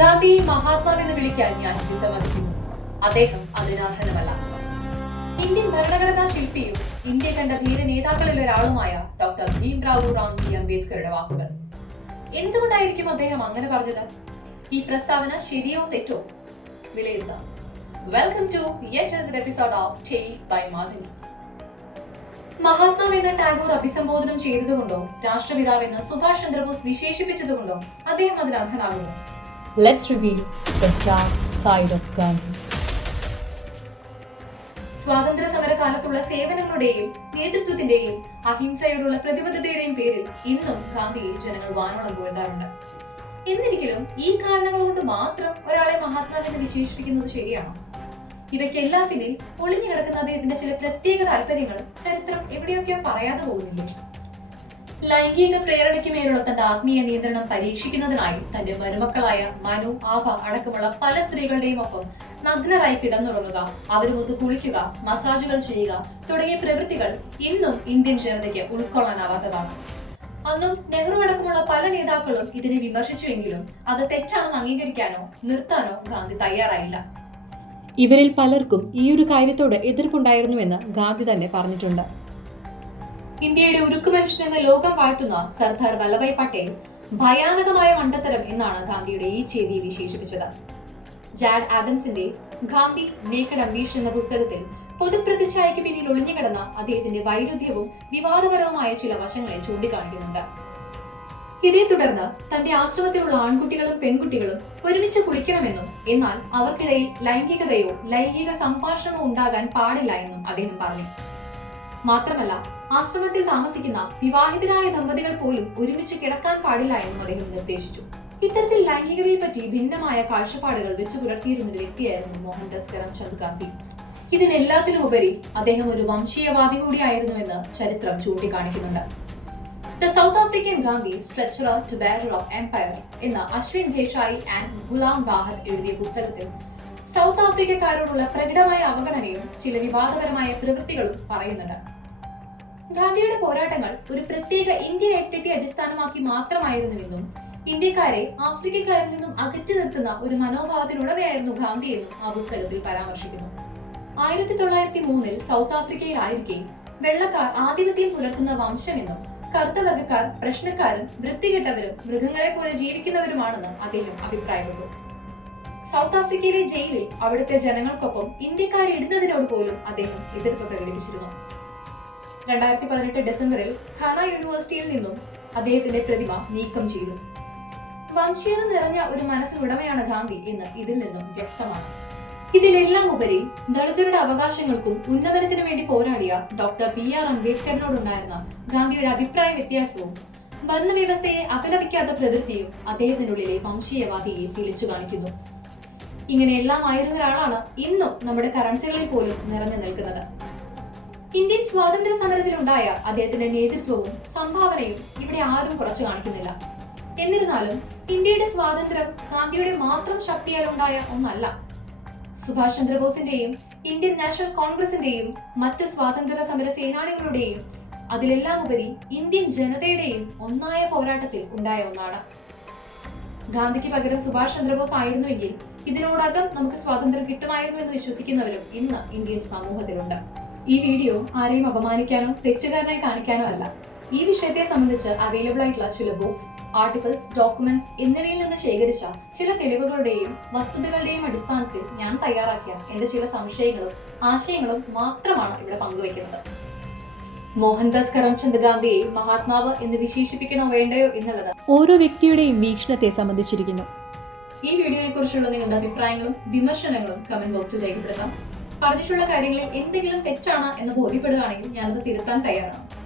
ഗാന്ധിയെ മഹാത്മാവെന്ന് വിളിക്കാൻ ഞാൻ വിസമ്മതിക്കുന്നു. അദ്ദേഹം അതിനാഥനമല്ല. ഇന്ത്യൻ ഭരണഘടനാ ശില്പിയും ഇന്ത്യ കണ്ട ധീര നേതാക്കളിൽ ഒരാളുമായ ഡോക്ടർ ഭീംറാവു റാംജി അംബേദ്കറുടെ വാക്കുകൾ. എന്തുകൊണ്ടായിരിക്കും അദ്ദേഹം അങ്ങനെ പറഞ്ഞത്? ഈ പ്രസ്താവന ശരിയോ തെറ്റോ? വിലയിരുത്താം. Welcome to yet another episode of tales by Madhavi. മഹാത്മാവെന്ന് ടാഗോർ അഭിസംബോധനം ചെയ്തതുകൊണ്ടോ രാഷ്ട്രപിതാവെന്ന് സുഭാഷ് ചന്ദ്രബോസ് വിശേഷിപ്പിച്ചതുകൊണ്ടോ അദ്ദേഹം അതിന് അർഹനാകുന്നു? Let's reveal the dark side of Gandhi. സ്വാതന്ത്ര്യ സമര കാലത്തുള്ള സേവനങ്ങളുടെയും നേതൃത്വത്തിന്റെയും അഹിംസയോടുള്ള പ്രതിബദ്ധതയുടെയും പേരിൽ ഇന്നും ഗാന്ധിയെ ജനങ്ങൾ വാനോളം പുകഴ്ത്താറുണ്ട്. എന്നിരിക്കലും ഈ കാരണങ്ങൾ കൊണ്ട് മാത്രം ഒരാളെ മഹാത്മാവെന്ന് വിശേഷിപ്പിക്കുന്നത് ശരിയാണോ? ഇവയ്ക്കെല്ലാം പിന്നിൽ ഒളിഞ്ഞു കിടക്കുന്ന അദ്ദേഹത്തിന്റെ ചില പ്രത്യേക താല്പര്യങ്ങൾ ചരിത്രം എവിടെയൊക്കെയോ പറയാതെ പോകുന്നില്ലേ? ലൈംഗിക പ്രേരണയ്ക്ക് മേലുള്ള തന്റെ ആത്മീയ നിയന്ത്രണം പരീക്ഷിക്കുന്നതിനായി തന്റെ മരുമക്കളായ മനു, ആഭ അടക്കമുള്ള പല സ്ത്രീകളുടെയും ഒപ്പം നഗ്നരായി കിടന്നുറങ്ങുക, അവരുമൊത്ത് കുളിക്കുക, മസാജുകൾ ചെയ്യുക തുടങ്ങിയ പ്രവൃത്തികൾ ഇന്നും ഇന്ത്യൻ ജനതയ്ക്ക് ഉൾക്കൊള്ളാനാവാത്തതാണ്. അന്നും നെഹ്റു അടക്കമുള്ള പല നേതാക്കളും ഇതിനെ വിമർശിച്ചുവെങ്കിലും അത് തെറ്റാണെന്ന് അംഗീകരിക്കാനോ നിർത്താനോ ഗാന്ധി തയ്യാറായില്ല. ഇവരിൽ പലർക്കും ഈ ഒരു കാര്യത്തോട് എതിർപ്പുണ്ടായിരുന്നുവെന്ന് ഗാന്ധി തന്നെ പറഞ്ഞിട്ടുണ്ട്. ഇന്ത്യയുടെ ഉരുക്കു മനുഷ്യൻ എന്ന് ലോകം വാഴ്ത്തുന്ന സർദാർ വല്ലഭായ് പട്ടേൽ ഭയാനകമായ മണ്ടത്തരം എന്നാണ് ഗാന്ധിയുടെ ഈ ചെയ്തിയെ വിശേഷിപ്പിച്ചത്. ജാഡ് ആദംസിന്റെ ഗാന്ധി നേക്കഡ് അംബീഷൻ എന്ന പുസ്തകത്തിൽ പൊതുപ്രതിച്ഛായയ്ക്ക് പിന്നിൽ ഒളിഞ്ഞുകിടന്ന അദ്ദേഹത്തിന്റെ വൈരുദ്ധ്യവും വിവാദപരവുമായ ചില വശങ്ങളെ ചൂണ്ടിക്കാണിക്കുന്നുണ്ട്. ഇതേ തുടർന്ന് തന്റെ ആശ്രമത്തിലുള്ള ആൺകുട്ടികളും പെൺകുട്ടികളും ഒരുമിച്ച് കുളിക്കണമെന്നും എന്നാൽ അവർക്കിടയിൽ ലൈംഗികതയോ ലൈംഗിക സംഭാഷണമോ ഉണ്ടാകാൻ പാടില്ല എന്നും അദ്ദേഹം പറഞ്ഞു. മാത്രമല്ല, ആശ്രമത്തിൽ താമസിക്കുന്ന വിവാഹിതരായ ദമ്പതികൾ പോലും ഒരുമിച്ച് കിടക്കാൻ പാടില്ല എന്നും അദ്ദേഹം നിർദ്ദേശിച്ചു. ഇത്തരത്തിൽ ലൈംഗികതയെ പറ്റി ഭിന്നമായ കാഴ്ചപ്പാടുകൾ വെച്ചു പുലർത്തിയിരുന്ന ഒരു വ്യക്തിയായിരുന്നു മോഹൻദാസ് കരംചന്ദ് ഗാന്ധി. ഇതിനെല്ലാത്തിനുമുപരി അദ്ദേഹം ഒരു വംശീയവാദി കൂടിയായിരുന്നുവെന്ന് ചരിത്രം ചൂണ്ടിക്കാണിക്കുന്നുണ്ട്. The South African Gandhi stretcher to bearer of empire എന്ന അശ്വിൻ ദേശായി ആൻഡ് ഗുലാം ബാഹർ എഴുതിയ പുസ്തകത്തിൽ സൗത്ത് ആഫ്രിക്കക്കാരോടുള്ള പ്രകടമായ അവഗണനയും ചില വിവാദപരമായ പ്രവൃത്തികളും പറയുന്നുണ്ട്. ഗാന്ധിയുടെ പോരാട്ടങ്ങൾ ഒരു പ്രത്യേക ഇന്ത്യൻ ഐഡന്റിറ്റി അടിസ്ഥാനമാക്കി മാത്രമായിരുന്നുവെന്നും ഇന്ത്യക്കാരെ ആഫ്രിക്കക്കാരിൽ നിന്നും അകറ്റി നിർത്തുന്ന ഒരു മനോഭാവത്തിനുടമയായിരുന്നു ഗാന്ധി എന്നും ആ പുസ്തകത്തിൽ പരാമർശിക്കുന്നു. 1903 സൗത്ത് ആഫ്രിക്കയിലായിരിക്കെ വെള്ളക്കാർ ആധിപത്യം പുലർത്തുന്ന വംശമെന്നും കറുത്ത വർഗ്ഗക്കാർ പ്രശ്നക്കാരും വൃത്തികെട്ടവരും മൃഗങ്ങളെ പോലെ ജീവിക്കുന്നവരുമാണെന്ന് അദ്ദേഹം അഭിപ്രായപ്പെട്ടു. സൗത്ത് ആഫ്രിക്കയിലെ ജയിലിൽ അവിടുത്തെ ജനങ്ങൾക്കൊപ്പം ഇന്ത്യക്കാരെ ഇടുന്നതിനോട് പോലും അദ്ദേഹം എതിർപ്പ് പ്രകടിപ്പിച്ചിരുന്നു. 2018 ഡിസംബറിൽ ഘാന യൂണിവേഴ്സിറ്റിയിൽ നിന്നും അദ്ദേഹത്തിന്റെ പ്രതിമ നീക്കം ചെയ്തു. വംശീയത നിറഞ്ഞ ഒരു മനസ്സിനുടമയാണ് ഗാന്ധി എന്ന് ഇതിൽ നിന്നും വ്യക്തമാണ്. ഇതിലെല്ലാം ഉപരി ദളിതരുടെ അവകാശങ്ങൾക്കും ഉന്നമനത്തിനു വേണ്ടി പോരാടിയ ഡോക്ടർ BR അംബേദ്കറിനോടുണ്ടായിരുന്ന ഗാന്ധിയുടെ അഭിപ്രായ വ്യത്യാസവും ഭരണവ്യവസ്ഥയെ അപലപിക്കാത്ത പ്രവൃത്തിയും അദ്ദേഹത്തിനുള്ളിലെ വംശീയവാദിയെ തെളിച്ചു കാണിക്കുന്നു. ഇങ്ങനെയെല്ലാം ആയിരുന്ന ഒരാളാണ് ഇന്നും നമ്മുടെ കറൻസികളിൽ പോലും നിറഞ്ഞു നിൽക്കുന്നത്. ഇന്ത്യൻ സ്വാതന്ത്ര്യ സമരത്തിലുണ്ടായ അദ്ദേഹത്തിന്റെ നേതൃത്വവും സംഭാവനയും ഇവിടെ ആരും കുറച്ചു കാണിക്കുന്നില്ല. എന്നിരുന്നാലും ഇന്ത്യയുടെ സ്വാതന്ത്ര്യം ഗാന്ധിയുടെ മാത്രം ശക്തിയാൽ ഉണ്ടായ ഒന്നല്ല. സുഭാഷ് ചന്ദ്രബോസിന്റെയും ഇന്ത്യൻ നാഷണൽ കോൺഗ്രസിന്റെയും മറ്റ് സ്വാതന്ത്ര്യ സമര സേനാനികളുടെയും അതിലെല്ലാം ഉപരി ഇന്ത്യൻ ജനതയുടെയും ഒന്നായ പോരാട്ടത്തിൽ ഉണ്ടായ ഒന്നാണ്. ഗാന്ധിക്ക് പകരം സുഭാഷ് ചന്ദ്രബോസ് ആയിരുന്നുവെങ്കിൽ ഇതിനോടകം നമുക്ക് സ്വാതന്ത്ര്യം കിട്ടുമായിരുന്നു എന്ന് വിശ്വസിക്കുന്നവരും ഇന്ന് ഇന്ത്യൻ സമൂഹത്തിലുണ്ട്. ഈ വീഡിയോ ആരെയും അപമാനിക്കാനോ തെറ്റുകാരനായി കാണിക്കാനോ അല്ല. ഈ വിഷയത്തെ സംബന്ധിച്ച് അവൈലബിൾ ആയിട്ടുള്ള ചില ബുക്സ്, ആർട്ടിക്കിൾസ്, ഡോക്യുമെന്റ്സ് എന്നിവയിൽ നിന്ന് ശേഖരിച്ച ചില തെളിവുകളുടെയും വസ്തുതകളുടെയും അടിസ്ഥാനത്തിൽ ഞാൻ തയ്യാറാക്കിയ എന്റെ ചില സംശയങ്ങളും ആശയങ്ങളും മാത്രമാണ് ഇവിടെ പങ്കുവയ്ക്കുന്നത്. മോഹൻദാസ് കരംചന്ദ് ഗാന്ധിയെ മഹാത്മാവ് എന്ന് വിശേഷിപ്പിക്കണോ വേണ്ടയോ എന്നുള്ളത് ഓരോ വ്യക്തിയുടെയും വീക്ഷണത്തെ സംബന്ധിച്ചിരിക്കുന്നു. ഈ വീഡിയോയെ കുറിച്ചുള്ള നിങ്ങളുടെ അഭിപ്രായങ്ങളും വിമർശനങ്ങളും കമന്റ് ബോക്സിൽ രേഖപ്പെടുത്താം. പറഞ്ഞിട്ടുള്ള കാര്യങ്ങളിൽ എന്തെങ്കിലും തെറ്റാണ് എന്ന് ബോധ്യപ്പെടുകയാണെങ്കിൽ ഞാനത് തിരുത്താൻ തയ്യാറാണ്.